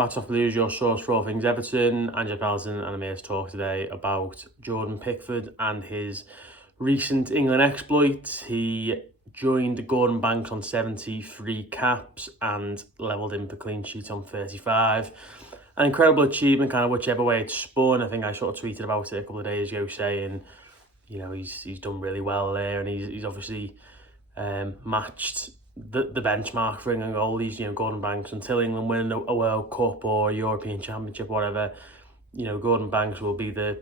Bats Off Blues, your source for all things Everton. Angela Pelton, and I'm here to talk today about Jordan Pickford and his recent England exploit. He joined Gordon Banks on 73 caps and levelled him for clean sheet on 35. An incredible achievement, kind of whichever way it's spun. I think I sort of tweeted about it a couple of days ago saying, you know, he's done really well there, and he's obviously matched the benchmark for England goalies. You know, Gordon Banks, until England win a World Cup or a European Championship, whatever, you know, Gordon Banks will be the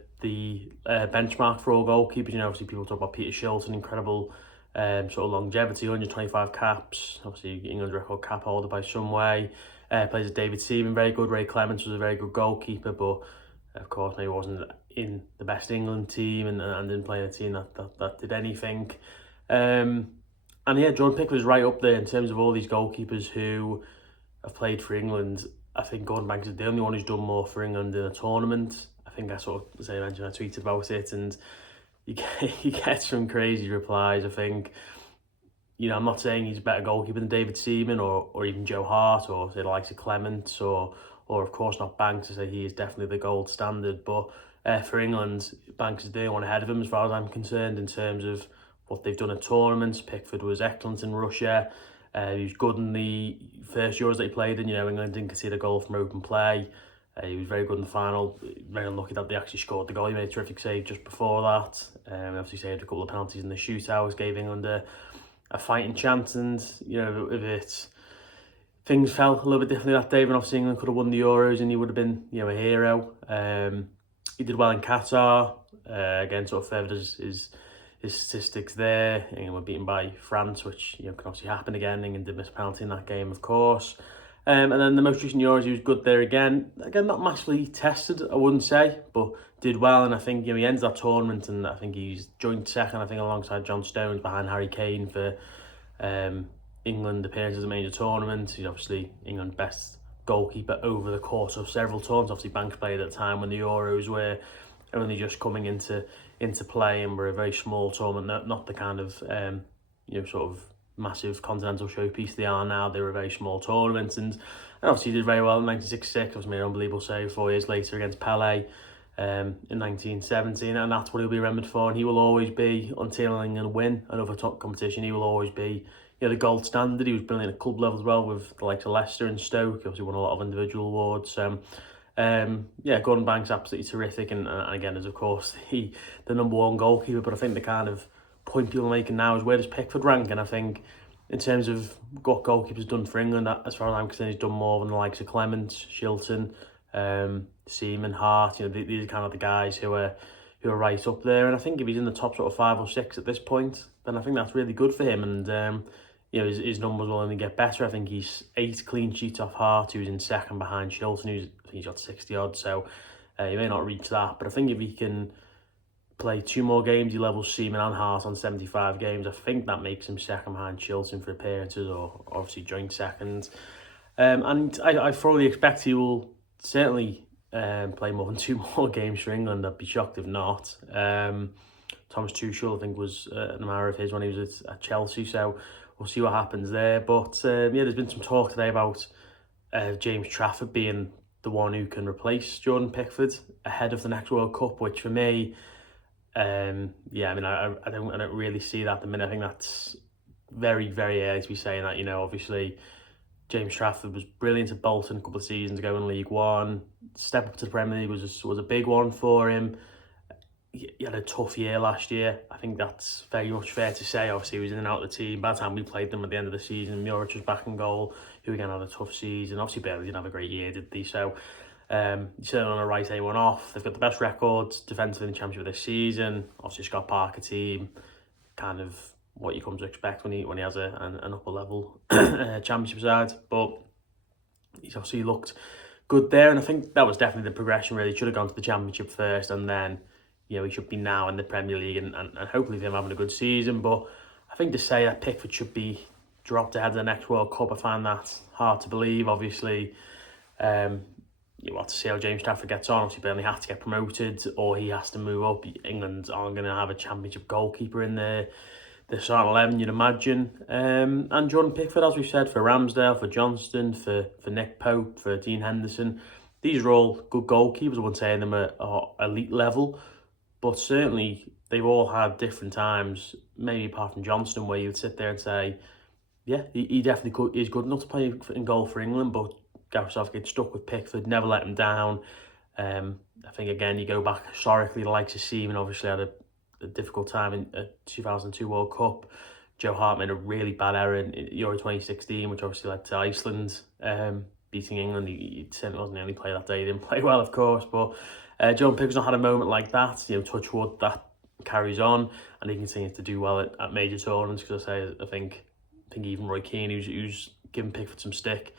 benchmark for all goalkeepers. You know, obviously people talk about Peter Shilton, incredible sort of longevity, 125 caps, obviously England's record cap holder by some way. Plays with David Seaman, very good. Ray Clements was a very good goalkeeper, but of course maybe wasn't in the best England team and didn't play in a team that did anything. And yeah, Jordan Pickford is right up there in terms of all these goalkeepers who have played for England. I think Gordon Banks is the only one who's done more for England in a tournament. I think I sort of, as I mentioned, I tweeted about it, and you get some crazy replies. I think, you know, I'm not saying he's a better goalkeeper than David Seaman or even Joe Hart or say the likes of Clements or of course not Banks. I say he is definitely the gold standard, but for England, Banks is the only one ahead of him as far as I'm concerned in terms of what they've done at tournaments. Pickford was excellent in Russia. He was good in the first Euros that he played in. You know, England didn't concede a goal from open play. He was very good in the final. Very unlucky that they actually scored the goal. He made a terrific save just before that. Obviously saved a couple of penalties in the shootouts, gave England a fighting chance. And, you know, if things fell a little bit differently that day, then obviously England could have won the Euros and he would have been, you know, a hero. He did well in Qatar. Again, sort of furthered his statistics there. England were beaten by France, which, you know, can obviously happen again. England did miss a penalty in that game, of course. And then the most recent Euros, he was good there again. Again, not massively tested, I wouldn't say, but did well. And I think, you know, he ends that tournament, and I think he's joint second, I think, alongside John Stones behind Harry Kane for England appearances in major tournaments. He's obviously England's best goalkeeper over the course of several tournaments. Obviously, Banks played at a time when the Euros were only just coming into play and were a very small tournament, not the kind of you know, sort of massive continental showpiece they are now. They were a very small tournament, and obviously he did very well in 1966. It was made an unbelievable save 4 years later against Pelé in 1917, and that's what he'll be remembered for. And he will always be, until England win another top competition, he will always be, you know, the gold standard. He was brilliant at club level as well with the likes of Leicester and Stoke. He obviously won a lot of individual awards. Yeah, Gordon Banks absolutely terrific, and again is of course the number one goalkeeper. But I think the kind of point people are making now is, where does Pickford rank? And I think in terms of what goalkeepers done for England, as far as I'm concerned, he's done more than the likes of Clements, Shilton, Seaman, Hart. You know, these are kind of the guys who are right up there. And I think if he's in the top sort of 5 or 6 at this point, then I think that's really good for him. And you know, his numbers will only get better. I think he's 8 clean sheets off Hart, who's in second behind Shilton, he's got 60 odd. So he may not reach that, but I think if he can play 2 more games, he levels Seaman and Hart on 75 games. I think that makes him second behind Shilton for appearances, or obviously joint second. And I fully expect he will certainly play more than 2 more games for England. I'd be shocked if not. Thomas Tuchel, I think, was an admirer of his when he was at Chelsea, so we'll see what happens there. But yeah, there's been some talk today about James Trafford being the one who can replace Jordan Pickford ahead of the next World Cup, which for me, yeah, I mean, I don't really see that at the minute. I think that's very, very early to be saying that. You know, obviously James Trafford was brilliant at Bolton a couple of seasons ago in League One. Step up to the Premier League was a big one for him. He had a tough year last year. I think that's very much fair to say. Obviously, he was in and out of the team. By the time we played them at the end of the season, Muric was back in goal, who again had a tough season. Obviously, Barlow didn't have a great year, did they? So, you certainly want to write anyone off. They've got the best records defensively in the Championship this season. Obviously, Scott Parker team, kind of what you come to expect when he has an upper level Championship side. But he's obviously looked good there, and I think that was definitely the progression. Really, should have gone to the Championship first, and then, you know, he should be now in the Premier League and hopefully them having a good season. But I think to say that Pickford should be dropped ahead of the next World Cup, I find that hard to believe. Obviously, you want to see how James Trafford gets on. Obviously, Burnley have to get promoted, or he has to move up. England aren't going to have a Championship goalkeeper in their the starting 11, you'd imagine. And Jordan Pickford, as we've said, for Ramsdale, for Johnston, for Nick Pope, for Dean Henderson. These are all good goalkeepers. I wouldn't say them at elite level, but certainly they've all had different times, maybe apart from Johnston, where you'd sit there and say, yeah, he definitely is good enough to play in goal for England, but Gareth Southgate stuck with Pickford, never let him down. I think, again, you go back historically, the likes of Seaman obviously had a difficult time in the 2002 World Cup. Joe Hart made a really bad error in Euro 2016, which obviously led to Iceland beating England. He certainly wasn't the only player that day. He didn't play well, of course, but Jordan Pickford's not had a moment like that. Touch wood, that carries on, and he continues to do well at major tournaments. Because I think even Roy Keane, who's given Pickford some stick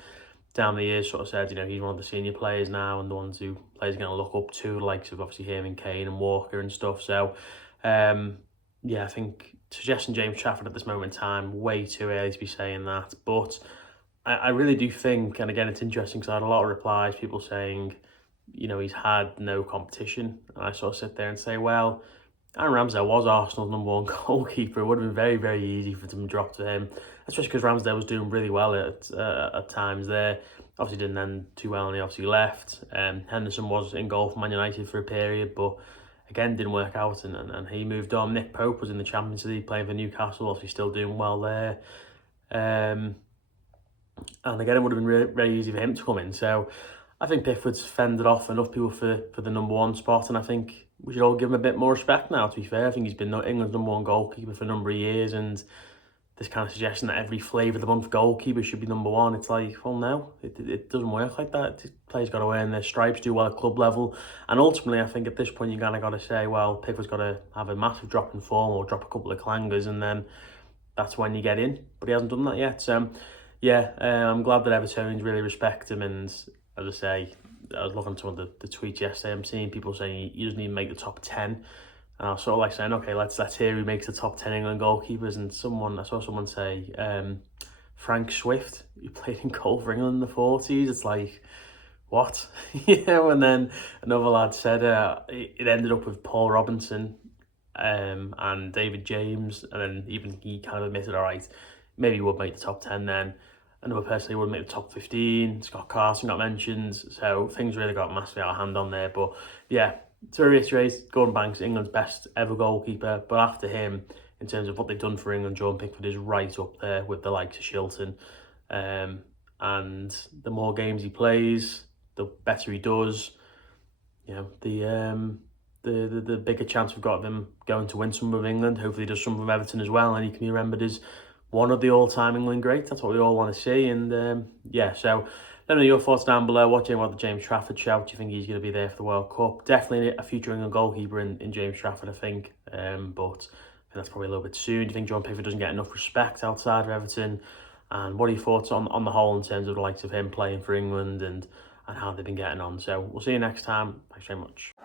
down the years, sort of said, he's one of the senior players now and the ones who players are going to look up to, likes of obviously him and Kane and Walker and stuff. So, I think suggesting James Trafford at this moment in time, way too early to be saying that. But I really do think, and again, it's interesting because I had a lot of replies, people saying, he's had no competition. And I sort of sit there and say, well, Aaron Ramsdale was Arsenal's #1 goalkeeper. It would have been very, very easy for them to drop to him, especially because Ramsdale was doing really well at times there. Obviously didn't end too well and he obviously left. Henderson was in goal for Man United for a period, but again, didn't work out and he moved on. Nick Pope was in the Champions League playing for Newcastle, obviously still doing well there. And again, it would have been very easy for him to come in. So I think Pickford's fended off enough people for the #1 spot, and I think we should all give him a bit more respect now, to be fair. I think he's been England's #1 goalkeeper for a number of years, and this kind of suggestion that every flavour of the month goalkeeper should be #1, it's like, well, no, it doesn't work like that. Players got to earn their stripes, do well at club level, and ultimately, I think at this point, you kind of got to say, well, Pickford's got to have a massive drop in form or drop a couple of clangers, and then that's when you get in. But he hasn't done that yet. So, I'm glad that Evertonians really respect him, and as I say, I was looking at some of the tweets yesterday. I'm seeing people saying he doesn't even make the top 10. And I was sort of like saying, okay, let's hear who makes the top 10 England goalkeepers. And I saw someone say, Frank Swift, who played in goal for England in the 40s. It's like, what? And then another lad said it ended up with Paul Robinson and David James. And then even he kind of admitted, all right, maybe he would make the top 10 then. Another person who would make the top 15. Scott Carson got mentioned. So things really got massively out of hand on there. But to reiterate, Gordon Banks, England's best ever goalkeeper. But after him, in terms of what they've done for England, Jordan Pickford is right up there with the likes of Shilton. And the more games he plays, the better he does. The bigger chance we've got of him going to win some with England. Hopefully he does some with Everton as well, and he can be remembered as one of the all-time England greats. That's what we all want to see. And so let me know your thoughts down below. What do you think about the James Trafford shout? Do you think he's going to be there for the World Cup? Definitely a future England goalkeeper in James Trafford, I think. But I think that's probably a little bit soon. Do you think Jordan Pickford doesn't get enough respect outside of Everton? And what are your thoughts on the whole in terms of the likes of him playing for England and how they've been getting on? So we'll see you next time. Thanks very much.